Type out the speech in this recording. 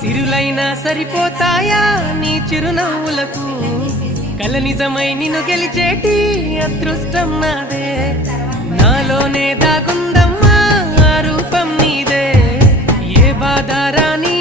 సిరులైనా సరిపోతాయా నీ చిరునవ్వులకు కల నిజమై నిన్ను గెలిచేటి అదృష్టం నాదే నాలోనే దాగుందమ్మా ఆ రూపం నీదే ఏ బాధ రాని